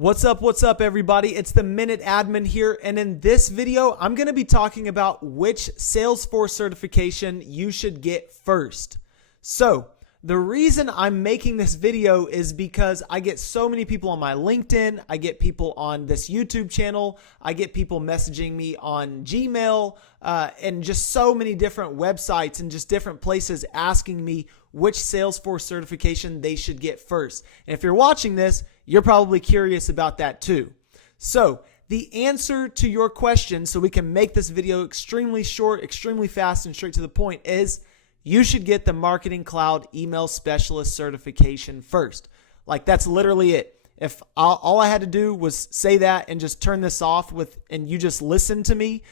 What's up everybody? It's the MinuteAdmin here, and in this video, I'm going to be talking about which Salesforce certification you should get first. So, the reason I'm making this video is because I get so many people on my LinkedIn, I get people on this YouTube channel, I get people messaging me on Gmail, and just so many different websites and just different places asking me which Salesforce certification they should get first. And if you're watching this, you're probably curious about that too. So the answer to your question, so we can make this video extremely short, extremely fast, and straight to the point, is you should get the Marketing Cloud Email Specialist certification first. Like, that's literally it. If all I had to do was say that and just turn this off and you just listen to me,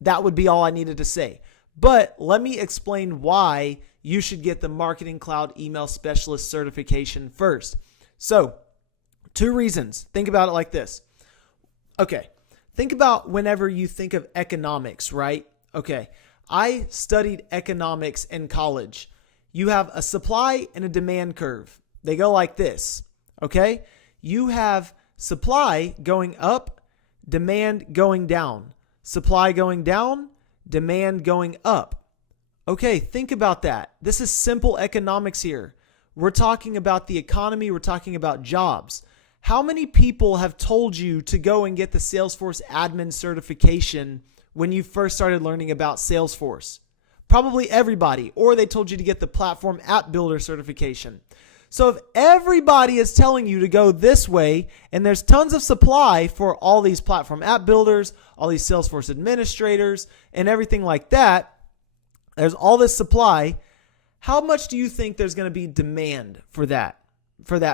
that would be all I needed to say. But let me explain why you should get the Marketing Cloud Email Specialist certification first. So, two reasons. Think about it like this. Okay, think about whenever you think of economics, right? Okay, I studied economics in college. You have a supply and a demand curve. They go like this, okay? You have supply going up, demand going down. Supply going down, demand going up. Okay, think about that. This is simple economics here. We're talking about the economy. We're talking about jobs. How many people have told you to go and get the Salesforce admin certification when you first started learning about Salesforce? Probably everybody. Or they told you to get the platform app builder certification. So if everybody is telling you to go this way, and there's tons of supply for all these platform app builders, all these Salesforce administrators, and everything like that, there's all this supply, how much do you think there's going to be demand for that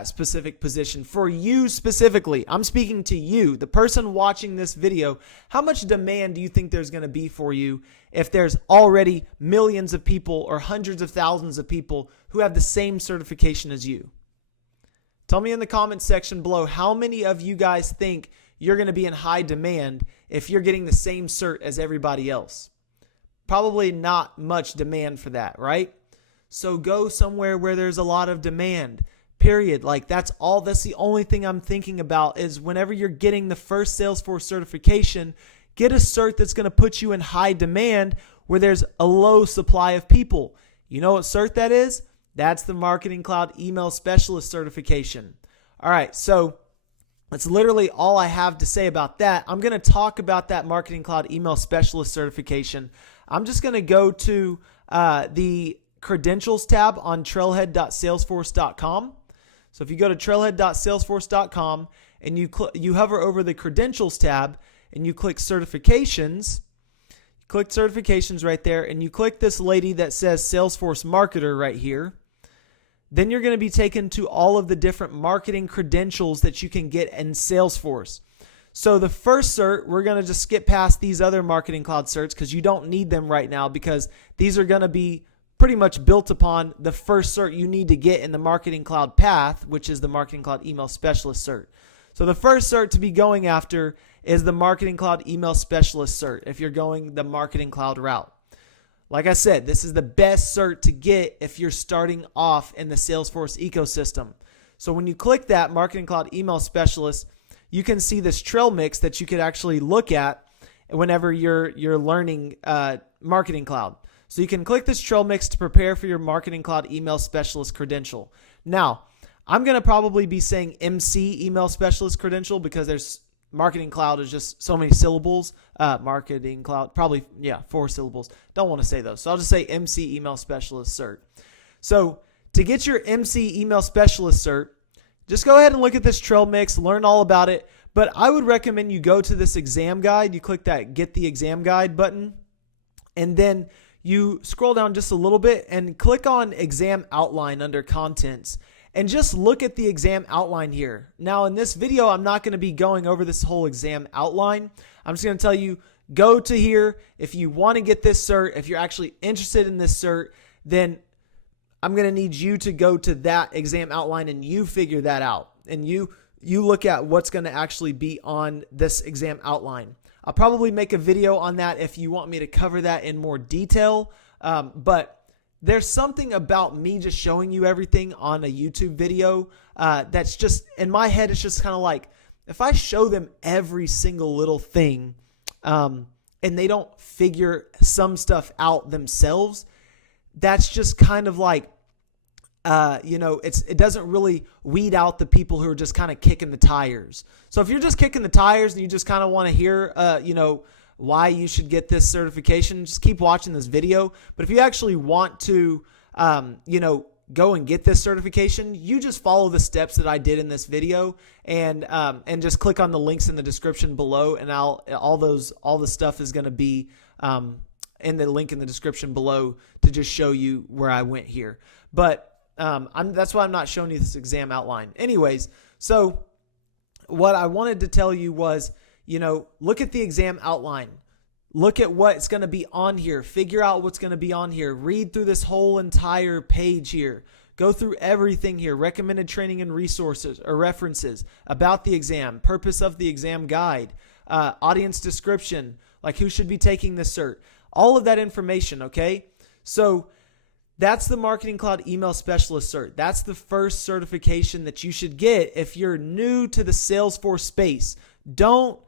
specific position, for you specifically? I'm speaking to you, the person watching this video. How much demand do you think there's going to be for you if there's already millions of people or hundreds of thousands of people who have the same certification as you? Tell me in the comments section below, how many of you guys think you're going to be in high demand if you're getting the same cert as everybody else? Probably not much demand for that, right? So go somewhere where there's a lot of demand. Period. Like, that's the only thing I'm thinking about is whenever you're getting the first Salesforce certification, get a cert that's going to put you in high demand where there's a low supply of people. You know what cert that is? That's the Marketing Cloud Email Specialist certification. All right, so that's literally all I have to say about that. I'm going to talk about that Marketing Cloud Email Specialist certification. I'm just going to go to the Credentials tab on trailhead.salesforce.com. So if you go to trailhead.salesforce.com and you hover over the Credentials tab and you click Certifications, click Certifications right there, and you click this lady that says Salesforce Marketer right here, then you're going to be taken to all of the different marketing credentials that you can get in Salesforce. So the first cert, we're going to just skip past these other Marketing Cloud certs because you don't need them right now, because these are going to be pretty much built upon the first cert you need to get in the Marketing Cloud path, which is the Marketing Cloud Email Specialist cert. So the first cert to be going after is the Marketing Cloud Email Specialist cert if you're going the Marketing Cloud route. Like I said, this is the best cert to get if you're starting off in the Salesforce ecosystem. So when you click that Marketing Cloud Email Specialist, you can see this trail mix that you could actually look at whenever you're learning Marketing Cloud. So you can click this trail mix to prepare for your Marketing Cloud Email Specialist credential. Now, I'm going to probably be saying MC Email Specialist credential because there's Marketing Cloud is just so many syllables. Marketing Cloud, probably, 4 syllables. Don't want to say those. So I'll just say MC Email Specialist cert. So to get your MC Email Specialist cert, just go ahead and look at this trail mix, learn all about it. But I would recommend you go to this exam guide. You click that Get the Exam Guide button, and then you scroll down just a little bit and click on Exam Outline under Contents and just look at the exam outline here. Now, in this video, I'm not going to be going over this whole exam outline. I'm just going to tell you, go to here. If you want to get this cert, if you're actually interested in this cert, then I'm going to need you to go to that exam outline and you figure that out. And you look at what's going to actually be on this exam outline. I'll probably make a video on that if you want me to cover that in more detail. But there's something about me just showing you everything on a YouTube video that's just, in my head, it's just kind of like, if I show them every single little thing, and they don't figure some stuff out themselves, that's just kind of like, it doesn't really weed out the people who are just kind of kicking the tires. So if you're just kicking the tires and you just kind of want to hear, why you should get this certification, just keep watching this video. But if you actually want to, go and get this certification, you just follow the steps that I did in this video, and just click on the links in the description below, and all the stuff is going to be in the link in the description below to just show you where I went here. But that's why I'm not showing you this exam outline. Anyways, so what I wanted to tell you was, look at the exam outline. Look at what's going to be on here. Figure out what's going to be on here. Read through this whole entire page here. Go through everything here. Recommended training and resources or references about the exam, purpose of the exam guide, audience description, like who should be taking this cert. All of that information, okay? So that's the Marketing Cloud Email Specialist Cert. That's the first certification that you should get if you're new to the Salesforce space. Don't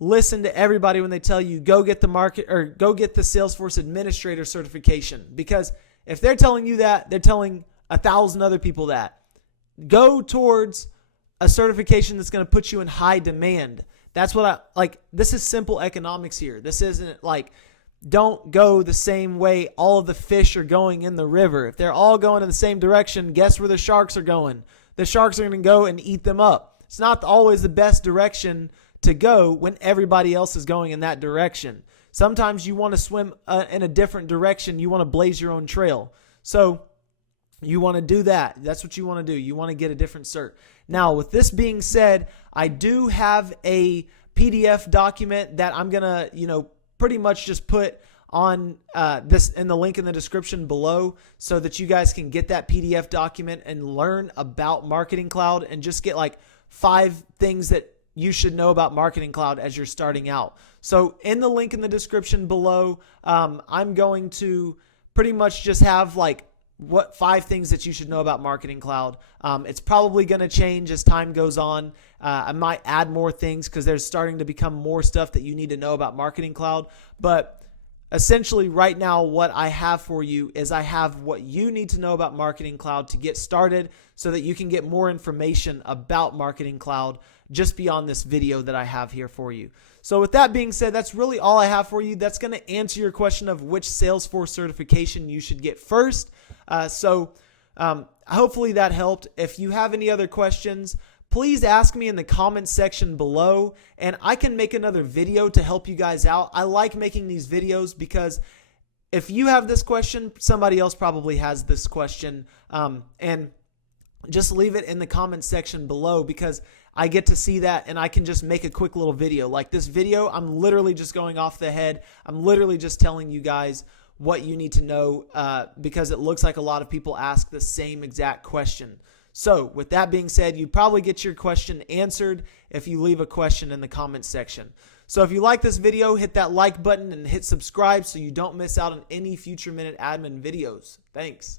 listen to everybody when they tell you go get the Salesforce Administrator certification, because if they're telling you that, they're telling 1,000 other people that. Go towards a certification that's going to put you in high demand. That's what I like. This is simple economics here. This isn't like, don't go the same way all of the fish are going in the river. If they're all going in the same direction, guess where the sharks are going? The sharks are going to go and eat them up. It's not always the best direction to go when everybody else is going in that direction. Sometimes you want to swim in a different direction. You want to blaze your own trail. So you want to do that. That's what you want to do. You want to get a different cert. Now, with this being said, I do have a PDF document that I'm going to, pretty much just put on this in the link in the description below, so that you guys can get that PDF document and learn about Marketing Cloud and just get like 5 things that you should know about Marketing Cloud as you're starting out. So in the link in the description below, I'm going to pretty much just have like 5 things that you should know about Marketing Cloud. It's probably going to change as time goes on. I might add more things because there's starting to become more stuff that you need to know about Marketing Cloud. But essentially right now, what I have for you is I have what you need to know about Marketing Cloud to get started, so that you can get more information about Marketing Cloud just beyond this video that I have here for you. So with that being said, that's really all I have for you. That's going to answer your question of which Salesforce certification you should get first. Hopefully that helped. If you have any other questions, please ask me in the comments section below, and I can make another video to help you guys out. I like making these videos because if you have this question, somebody else probably has this question, and just leave it in the comments section below, because I get to see that and I can just make a quick little video. Like this video, I'm literally just going off the head. I'm literally just telling you guys what you need to know, because it looks like a lot of people ask the same exact question. So with that being said, you probably get your question answered if you leave a question in the comments section. So if you like this video, hit that like button and hit subscribe so you don't miss out on any future Minute Admin videos. Thanks.